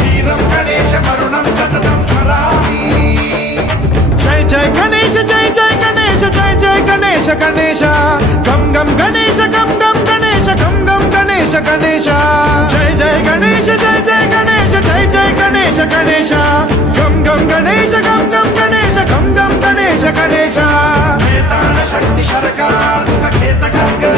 वीरं गणेश वरुणं सततं स्मरामि जय जय गणेश जय जय गणेश जय जय गणेश गणेश गम गम गणेश गम गम गणेश गम गम गणेश गणेश जय जय गणेश जय जय गणेश जय जय गणेश गणेश गम गम गणेश गम गम गणेश गम गम गणेश गणेश वेताल शक्ति सरकार खेत खंग